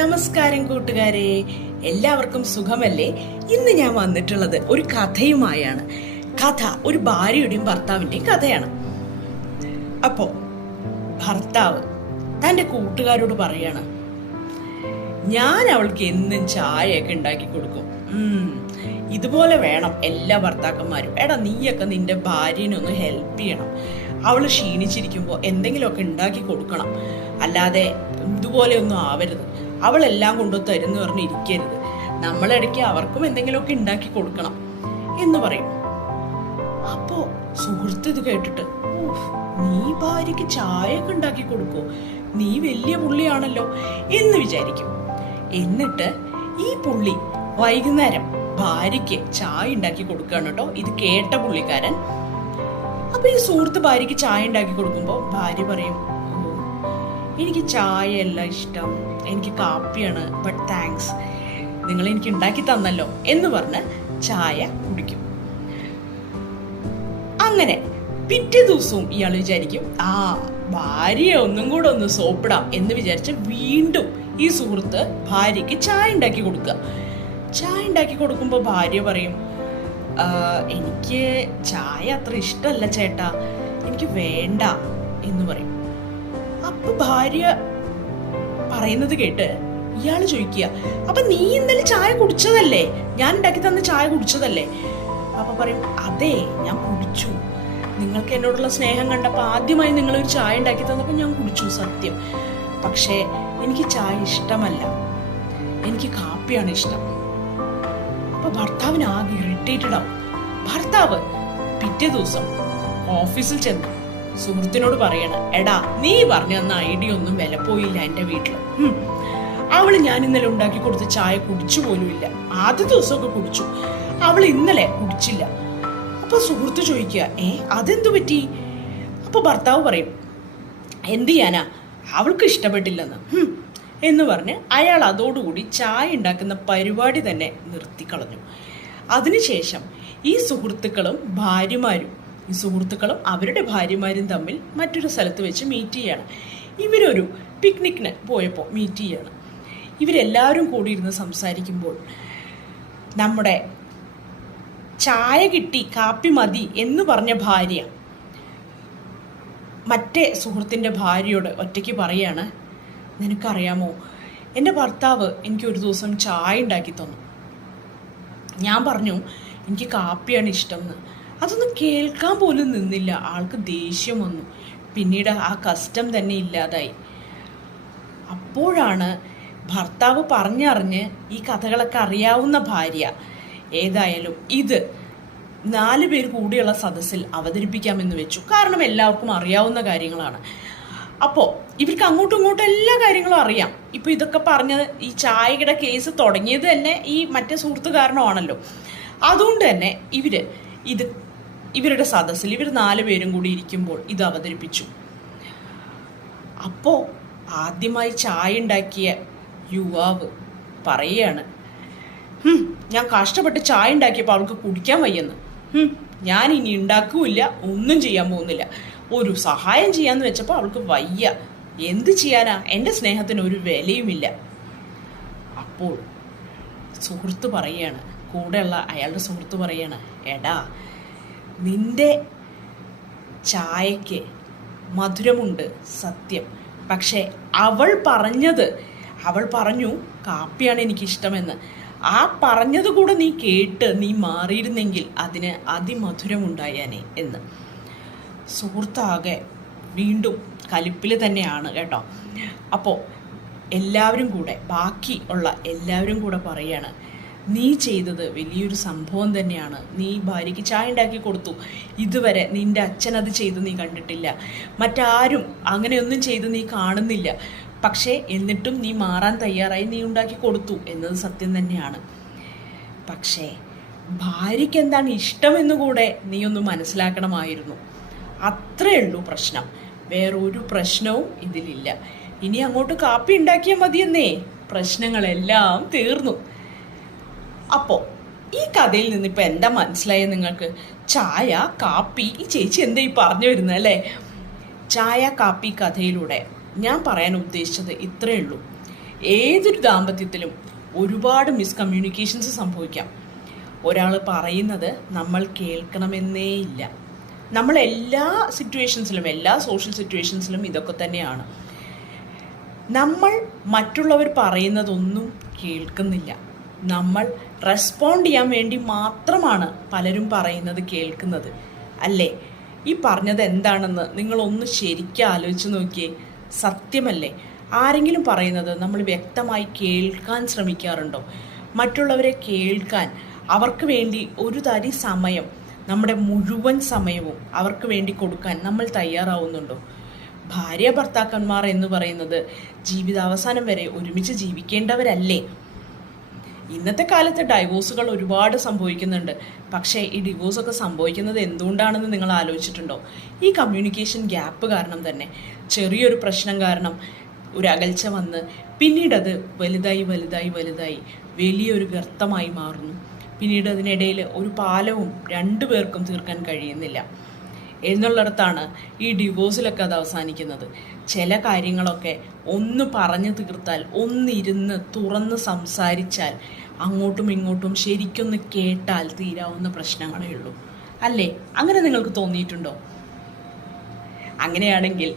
നമസ്കാരം കൂട്ടുകാരെ. എല്ലാവർക്കും സുഖമല്ലേ? ഇന്ന് ഞാൻ വന്നിട്ടുള്ളത് ഒരു കഥയുമായാണ്. കഥ ഒരു ഭാര്യയുടെയും ഭർത്താവിന്റെയും കഥയാണ്. അപ്പോ ഭർത്താവ് തന്റെ കൂട്ടുകാരോട് പറയാണ് ഞാൻ അവൾക്ക് എന്നും ചായയൊക്കെ ഉണ്ടാക്കി കൊടുക്കും. ഇതുപോലെ വേണം എല്ലാ ഭർത്താക്കന്മാരും. എടാ നീയൊക്കെ നിന്റെ ഭാര്യനെ ഒന്ന് ഹെൽപ്പ് ചെയ്യണം. അവൾ ക്ഷീണിച്ചിരിക്കുമ്പോൾ എന്തെങ്കിലുമൊക്കെ ഉണ്ടാക്കി കൊടുക്കണം. അല്ലാതെ ഇതുപോലെ ഒന്നും ആവരുത് അവളെല്ലാം കൊണ്ടു തരുന്നു പറഞ്ഞ് ഇരിക്കരുത്. നമ്മളിടയ്ക്ക് അവർക്കും എന്തെങ്കിലുമൊക്കെ ഉണ്ടാക്കി കൊടുക്കണം എന്ന് പറയും. അപ്പോ സുഹൃത്ത് ഇത് കേട്ടിട്ട് "ഉഫ്, നീ ഭാര്യക്ക് ചായയൊക്കെ ഉണ്ടാക്കി കൊടുക്കോ. നീ വലിയ പുള്ളിയാണല്ലോ എന്ന് വിചാരിക്കും. എന്നിട്ട് ഈ പുള്ളി വൈകുന്നേരം ഭാര്യയ്ക്ക് ചായ ഉണ്ടാക്കി കൊടുക്കുകയാണ് കേട്ടോ. ഇത് കേട്ട പുള്ളിക്കാരൻ. അപ്പൊ ഈ സുഹൃത്ത് ഭാര്യയ്ക്ക് ചായ ഉണ്ടാക്കി കൊടുക്കുമ്പോ ഭാര്യ പറയും "ഓ, എനിക്ക് ചായയല്ല ഇഷ്ടം. എനിക്ക് കാപ്പിയാണ് ബട്ട് താങ്ക്സ് നിങ്ങൾ എനിക്ക് ഉണ്ടാക്കി തന്നല്ലോ എന്ന് പറഞ്ഞ് ചായ കുടിക്കും. അങ്ങനെ പിറ്റേ ദിവസവും ഇയാൾ വിചാരിക്കും ആ ഭാര്യയെ ഒന്നും കൂടെ ഒന്ന് സോപ്പിടാം എന്ന് വിചാരിച്ച് വീണ്ടും ഈ സുഹൃത്ത് ഭാര്യയ്ക്ക് ചായ ഉണ്ടാക്കി കൊടുക്കുക. ചായ ഉണ്ടാക്കി കൊടുക്കുമ്പോൾ ഭാര്യ പറയും എനിക്ക് ചായ അത്ര ഇഷ്ടമല്ല ചേട്ടാ എനിക്ക് വേണ്ട എന്ന് പറയും. അപ്പൊ ഭാര്യ പറയുന്നത് കേട്ട് ഇയാൾ ചോദിക്കുക അപ്പൊ നീ ഇന്നലെ ചായ കുടിച്ചതല്ലേ? ഞാൻ ഉണ്ടാക്കി തന്ന ചായ കുടിച്ചതല്ലേ? അപ്പൊ പറയും അതെ ഞാൻ കുടിച്ചു. നിങ്ങൾക്ക് എന്നോടുള്ള സ്നേഹം കണ്ടപ്പോൾ ആദ്യമായി നിങ്ങൾ ഒരു ചായ ഉണ്ടാക്കി തന്നപ്പോൾ ഞാൻ കുടിച്ചു സത്യം. പക്ഷേ എനിക്ക് ചായ ഇഷ്ടമല്ല. എനിക്ക് കാപ്പിയാണ് ഇഷ്ടം. അപ്പൊ ഭർത്താവിന് ആകെ ഇറിറ്റേറ്റഡ് ഭർത്താവ് പിറ്റേ ദിവസം ഓഫീസിൽ ചെന്ന്. സുഹൃത്തിനോട് പറയണ. എടാ നീ പറഞ്ഞു തന്ന ഐഡിയ ഒന്നും വില പോയില്ല എന്റെ വീട്ടിൽ. അവൾ ഞാൻ ഇന്നലെ ഉണ്ടാക്കി കൊടുത്ത ചായ കുടിച്ചു പോലുമില്ല ആദ്യ ദിവസമൊക്കെ കുടിച്ചു. അവൾ ഇന്നലെ കുടിച്ചില്ല. അപ്പൊ സുഹൃത്ത് ചോദിക്കുക ഏ അതെന്തു പറ്റി? അപ്പൊ ഭർത്താവ് പറയും എന്ത് ചെയ്യാനാ? അവൾക്ക് ഇഷ്ടപ്പെട്ടില്ലെന്ന്. എന്ന് പറഞ്ഞ് അയാൾ അതോടുകൂടി ചായ ഉണ്ടാക്കുന്ന പരിപാടി തന്നെ നിർത്തിക്കളഞ്ഞു. അതിനുശേഷം ഈ സുഹൃത്തുക്കളും ഭാര്യമാരും ഈ സുഹൃത്തുക്കളും അവരുടെ ഭാര്യമാരും തമ്മിൽ മറ്റൊരു സ്ഥലത്ത് വെച്ച് മീറ്റ് ചെയ്യാണ്. ഇവരൊരു പിക്നിക്കിന് പോയപ്പോൾ മീറ്റ് ചെയ്യാണ്. ഇവരെല്ലാവരും കൂടി ഇരുന്ന് സംസാരിക്കുമ്പോൾ നമ്മുടെ ചായ കിട്ടി കാപ്പി മതി എന്ന് പറഞ്ഞ ഭാര്യ മറ്റേ സുഹൃത്തിന്റെ ഭാര്യയോട് ഒറ്റയ്ക്ക് പറയാണ് നിനക്കറിയാമോ എന്റെ ഭർത്താവ് എനിക്ക് ഒരു ദിവസം ചായ ഉണ്ടാക്കി തന്നു. ഞാൻ പറഞ്ഞു എനിക്ക് കാപ്പിയാണ് ഇഷ്ടം എന്ന് അതൊന്നും കേൾക്കാൻ പോലും നിന്നില്ല. ആൾക്ക് ദേഷ്യം വന്നു. പിന്നീട് ആ കസ്റ്റം തന്നെ ഇല്ലാതായി. അപ്പോഴാണ് ഭർത്താവ് പറഞ്ഞറിഞ്ഞ് ഈ കഥകളൊക്കെ അറിയാവുന്ന ഭാര്യ. ഏതായാലും ഇത് നാല് പേര് കൂടിയുള്ള സദസ്സിൽ അവതരിപ്പിക്കാമെന്ന് വെച്ചു. കാരണം എല്ലാവർക്കും അറിയാവുന്ന കാര്യങ്ങളാണ്. അപ്പോൾ ഇവർക്ക് അങ്ങോട്ടും ഇങ്ങോട്ടും എല്ലാ കാര്യങ്ങളും അറിയാം. ഇപ്പോൾ ഇതൊക്കെ പറഞ്ഞത് ഈ ചായയുടെ കേസ് തുടങ്ങിയത് തന്നെ ഈ മറ്റേ സുഹൃത്ത് കാരണമാണല്ലോ അതുകൊണ്ട് തന്നെ ഇവർ ഇത് ഇവരുടെ സദസ്സിൽ ഇവർ നാല് പേരും കൂടി ഇരിക്കുമ്പോൾ ഇത് അവതരിപ്പിച്ചു. അപ്പോൾ ആദ്യമായി ചായ ഉണ്ടാക്കിയ യുവാവ് പറയുകയാണ് ഞാൻ കഷ്ടപ്പെട്ട് ചായ ഉണ്ടാക്കിയപ്പോൾ അവൾക്ക് കുടിക്കാൻ വയ്യെന്ന്. ഞാൻ ഇനി ഉണ്ടാക്കുമില്ല ഒന്നും ചെയ്യാൻ പോകുന്നില്ല. ഒരു സഹായം ചെയ്യാന്ന് വെച്ചപ്പോൾ അവൾക്ക് വയ്യ. എന്ത് ചെയ്യാനാ? എന്റെ സ്നേഹത്തിന് ഒരു വിലയുമില്ല. അപ്പോൾ സുഹൃത്ത് പറയാണ് കൂടെയുള്ള അയാളുടെ സുഹൃത്ത് പറയാണ് എടാ നിന്റെ ചായക്ക് മധുരമുണ്ട് സത്യം. പക്ഷെ അവൾ പറഞ്ഞത് അവൾ പറഞ്ഞു കാപ്പിയാണ് എനിക്കിഷ്ടമെന്ന്. ആ പറഞ്ഞത് കൂടെ നീ കേട്ട് നീ മാറിയിരുന്നെങ്കിൽ അതിന് അതിമധുരമുണ്ടായാനെ എന്ന്. സുഹൃത്താകെ വീണ്ടും കലിപ്പിൽ തന്നെയാണ് കേട്ടോ. അപ്പോൾ എല്ലാവരും കൂടെ ബാക്കി ഉള്ള എല്ലാവരും കൂടെ പറയാണ് നീ ചെയ്തത് വലിയൊരു സംഭവം തന്നെയാണ്. നീ ഭാര്യയ്ക്ക് ചായ ഉണ്ടാക്കി കൊടുത്തു. ഇതുവരെ നിന്റെ അച്ഛൻ അത് ചെയ്ത് നീ കണ്ടിട്ടില്ല. മറ്റാരും അങ്ങനെയൊന്നും ചെയ്ത് നീ കാണുന്നില്ല. പക്ഷേ എന്നിട്ടും നീ മാറാൻ തയ്യാറായി നീ ഉണ്ടാക്കി കൊടുത്തു എന്നത് സത്യം തന്നെയാണ്. പക്ഷേ ഭാര്യയ്ക്ക് എന്താണ് ഇഷ്ടമെന്ന് കൂടെ നീ ഒന്ന് മനസ്സിലാക്കണമായിരുന്നു. അത്രേ ഉള്ളൂ പ്രശ്നം. വേറൊരു പ്രശ്നവും ഇതിലില്ല. ഇനി അങ്ങോട്ട് കാപ്പി ഉണ്ടാക്കിയാൽ മതിയെന്നേ. പ്രശ്നങ്ങളെല്ലാം തീർന്നു. അപ്പോ ഈ കഥയിൽ നിന്ന് ഇപ്പൊ എന്താ മനസ്സിലായത് നിങ്ങൾക്ക്? ചായ കാപ്പി ഈ ചേച്ചി എന്താ ഈ പറഞ്ഞു വരുന്നത് അല്ലേ? ചായ കാപ്പി കഥയിലൂടെ ഞാൻ പറയാൻ ഉദ്ദേശിച്ചത് ഇത്രയേ ഉള്ളൂ. ഏതൊരു ദാമ്പത്യത്തിലും ഒരുപാട് മിസ്കമ്മ്യൂണിക്കേഷൻസ് സംഭവിക്കാം. ഒരാൾ പറയുന്നത് നമ്മൾ കേൾക്കണമെന്നേ ഇല്ല. നമ്മൾ എല്ലാ സിറ്റുവേഷൻസിലും എല്ലാ സോഷ്യൽ സിറ്റുവേഷൻസിലും ഇതൊക്കെ തന്നെയാണ്. നമ്മൾ മറ്റുള്ളവർ പറയുന്നതൊന്നും കേൾക്കുന്നില്ല. നമ്മൾ റെസ്പോണ്ട് ചെയ്യാൻ വേണ്ടി മാത്രമാണ് പലരും പറയുന്നത് കേൾക്കുന്നത്. അല്ലേ? ഈ പറഞ്ഞത് എന്താണെന്ന് നിങ്ങളൊന്ന് ശരിക്കും ആലോചിച്ച് നോക്കിയേ. സത്യമല്ലേ? ആരെങ്കിലും പറയുന്നത് നമ്മൾ വ്യക്തമായി കേൾക്കാൻ ശ്രമിക്കാറുണ്ടോ? മറ്റുള്ളവരെ കേൾക്കാൻ അവർക്ക് വേണ്ടി ഒരു തരി സമയം നമ്മുടെ മുഴുവൻ സമയവും അവർക്ക് വേണ്ടി കൊടുക്കാൻ നമ്മൾ തയ്യാറാവുന്നുണ്ടോ? ഭാര്യ ഭർത്താക്കന്മാർ എന്ന് പറയുന്നത് ജീവിതാവസാനം വരെ ഒരുമിച്ച് ജീവിക്കേണ്ടവരല്ലേ? ഇന്നത്തെ കാലത്ത് ഡൈവോഴ്സുകൾ ഒരുപാട് സംഭവിക്കുന്നുണ്ട്. പക്ഷേ ഈ ഡിവോഴ്സൊക്കെ സംഭവിക്കുന്നത് എന്തുകൊണ്ടാണെന്ന് നിങ്ങൾ ആലോചിച്ചിട്ടുണ്ടോ? ഈ കമ്മ്യൂണിക്കേഷൻ ഗ്യാപ്പ് കാരണം തന്നെ. ചെറിയൊരു പ്രശ്നം കാരണം ഒരു അകൽച്ച വന്ന് പിന്നീട് അത് വലുതായി വലുതായി വലുതായി വലിയൊരു ഗർത്തമായി മാറുന്നു. പിന്നീട് അതിനിടയിൽ ഒരു പാലവും രണ്ടു പേർക്കും തീർക്കാൻ കഴിയുന്നില്ല. എന്നുള്ളിടത്താണ് ഈ ഡിവോഴ്സിലൊക്കെ അത് അവസാനിക്കുന്നത്. ചില കാര്യങ്ങളൊക്കെ ഒന്ന് പറഞ്ഞു തീർത്താൽ ഒന്നിരുന്ന് തുറന്ന് സംസാരിച്ചാൽ അങ്ങോട്ടും ഇങ്ങോട്ടും ശരിക്കൊന്ന് കേട്ടാൽ തീരാവുന്ന പ്രശ്നങ്ങളേ ഉള്ളൂ. അല്ലേ? അങ്ങനെ നിങ്ങൾക്ക് തോന്നിയിട്ടുണ്ടോ? അങ്ങനെയാണെങ്കിൽ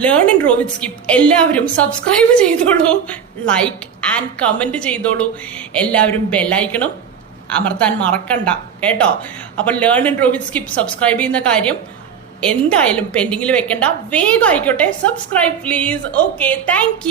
learn in row with skip എല്ലാവരും സബ്സ്ക്രൈബ് ചെയ്തോളൂ ലൈക്ക് ആൻഡ് കമന്റ് ചെയ്തോളൂ. എല്ലാവരും ബെല്ലൈക്കണം അമർത്താൻ മറക്കണ്ട കേട്ടോ? അപ്പോൾ learn in row with skip subscribe ചെയ്യുന്ന കാര്യം എന്തായാലും പെൻഡിങ്ങിൽ വെക്കണ്ട. വേഗം ആയിക്കോട്ടെ സബ്സ്ക്രൈബ് പ്ലീസ് ഓക്കെ താങ്ക്